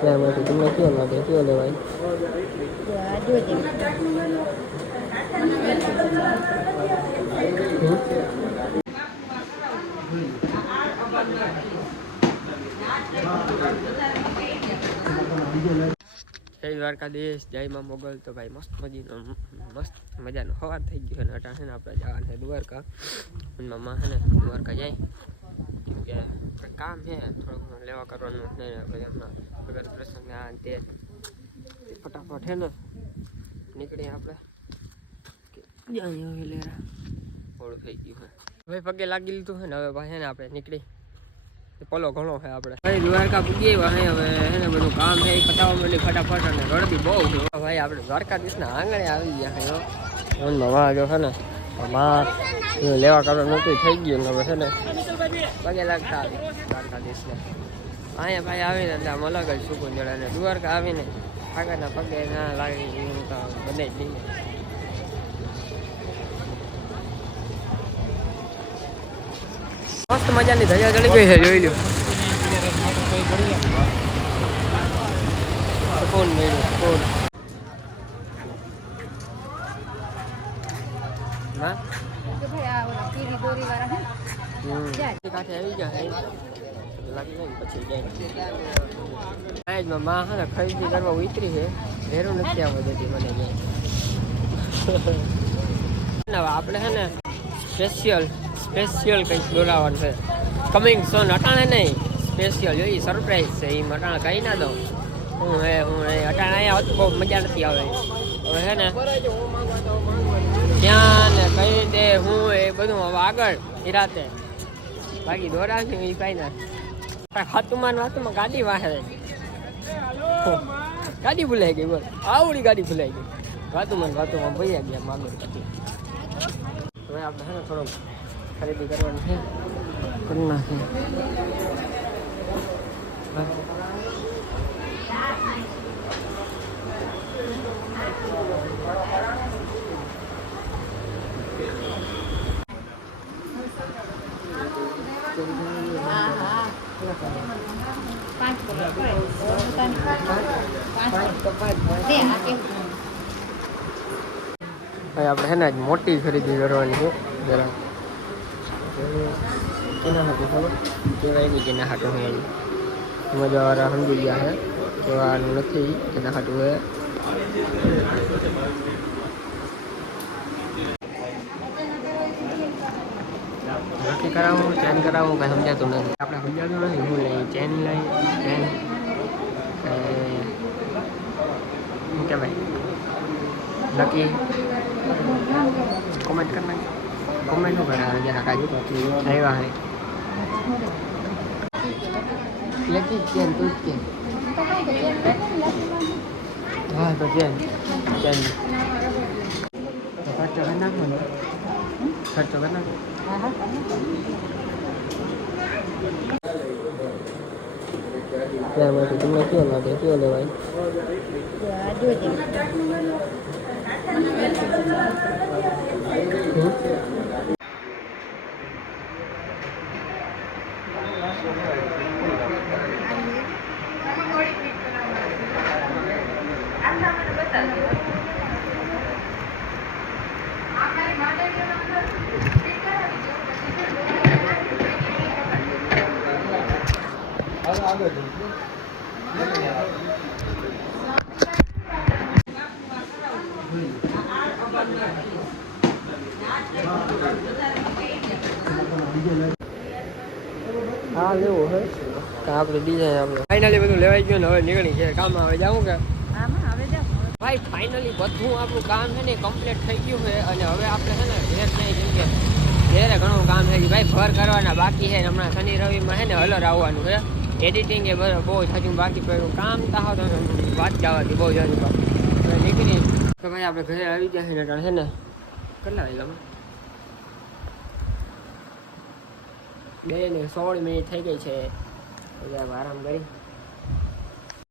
ત્યાંમાંથી તમને કયો લાગે, કયો લેવાય? જય દ્વારકાધીશ, જય માં મોગલ. તો ભાઈ મસ્ત મજાનો સવાર થઈ ગયો ને અટા છે ને આપણે જવાનું છે દ્વારકા. માં છે ને દ્વારકા જાય કે કામ છે થોડું લેવા કરવાનું ને વગર પ્રસંગ આ તે ફટાફટ છે ને નીકળીએ આપણે. હવે લેરા થોડું થઈ ગયું છે ભાઈ, પગે લાગી લીધું છે ને હવે ભાઈ છે ને આપણે નીકળી. પલો ઘણો છે આપણે ભાઈ દ્વારકા પૂગી આવ્યા હવે છે ને બધું કામ છે એ પતાવવા માંડી ફટાફટ. અને ગળદી બહુ છે ભાઈ, આપણે દ્વારકાધીશના આંગણે આવી ગયા છે. વાહ જો છે ને માં લેવા કરવા નહોતું થઈ ગયું હવે છે ને પગે લાગતા આવે દ્વારકાધીશને. અહીંયા ભાઈ આવીને એટલે આમ અલગ જ સુકૂન જડે. અને દ્વારકા આવીને આગળના પગે ના લાગે એવું તો બને જ નહીં. મસ્ત મજાની ધજા ચડી ગઈ છે, જોઈ લો. કોણ મેળ્યું કોણ હા કાંઠે આવી ગયા લાગી જાય પછી જાય માં હા ખરીદી કરવા ઉતરી છે. ભેરું નથી આવવા દેતી મને જાય. આપણે છે ને સ્પેશિયલ કંઈક બોલાવવાનું છે. કમિંગ સોન અટાણે નહીં, સ્પેશિયલ જોઈએ સરપ્રાઈઝ છે. એ અટાણે કહી ના દઉં હું અટાણે અહીંયા બહુ મજા નથી આવે. હવે છે ને ત્યાં ને કઈ દે હું એ બધું હવે આગળ નિરાતે બાકી દોરાશે એ કઈ ના. ખાતુમાં વાતુમાં ગાડી વાહે ગાડી ભૂલાઈ ગઈ, બોલ આવડી ગાડી ભૂલાઈ ગઈ. વાતુમાં ભૈયા ગયા માગર પછી. હવે આપણે છે ને થોડોક ખરીદી કરવાની છે, કરી નાખીએ. આપણે છે ને મોટી ખરીદી કરવાની છે જરા. કેના હાટું ખબર કેવાય નહીં, કેના હાટું હોય એની મજાવાળા સમજી ગયા છે. કહેવાનું નથી કેના હાટું હોય. નક્કી કરાવું ચેન કરાવું કંઈ સમજાતું નથી. આપણે સમજાતું નથી હું લઈ ચેન લઈ ચેન શું કહેવાય નક્કી કોમેન્ટ કરી નાખી. કોમેન્ટ શું કરે જરા કાજુ આવ્યા હે લકી ચેન તું જ કે હા તો ચેન તો ખર્ચો કરી નાખો ને, ખર્ચો કરી નાખો. ત્યાંમાંથી તમને કયો લાગે, કયો લેવાય? હા લેવું હોય કે આપણે ડિઝાઇન આપણે ફાઇનલી બધું લેવાઈ ગયું ને હવે નીકળી છે કામ આવે જાઉં કે ભાઈ ફાઇનલી બધું આપણું કામ છે ને કમ્પ્લીટ થઈ ગયું છે. અને હવે આપણે છે ને ઘેર નહીં કેમ કે ઘેરે ઘણું કામ છે ભાઈ, ઘર કરવાના બાકી છે. હમણાં શનિ રવિમાં છે ને હલર આવવાનું છે. એડિટિંગ એ બરાબર બહુ જ હજુ બાકી પડ્યું કામ તો વાત જવાથી બહુ જ હજુ હવે નીકળી તો ભાઈ આપણે ઘરે આવી ગયા છે ને છે ને કેટલા વાગ્યામાં 2 ને 16 મિનિટ થઈ ગઈ છે. આરામ કરી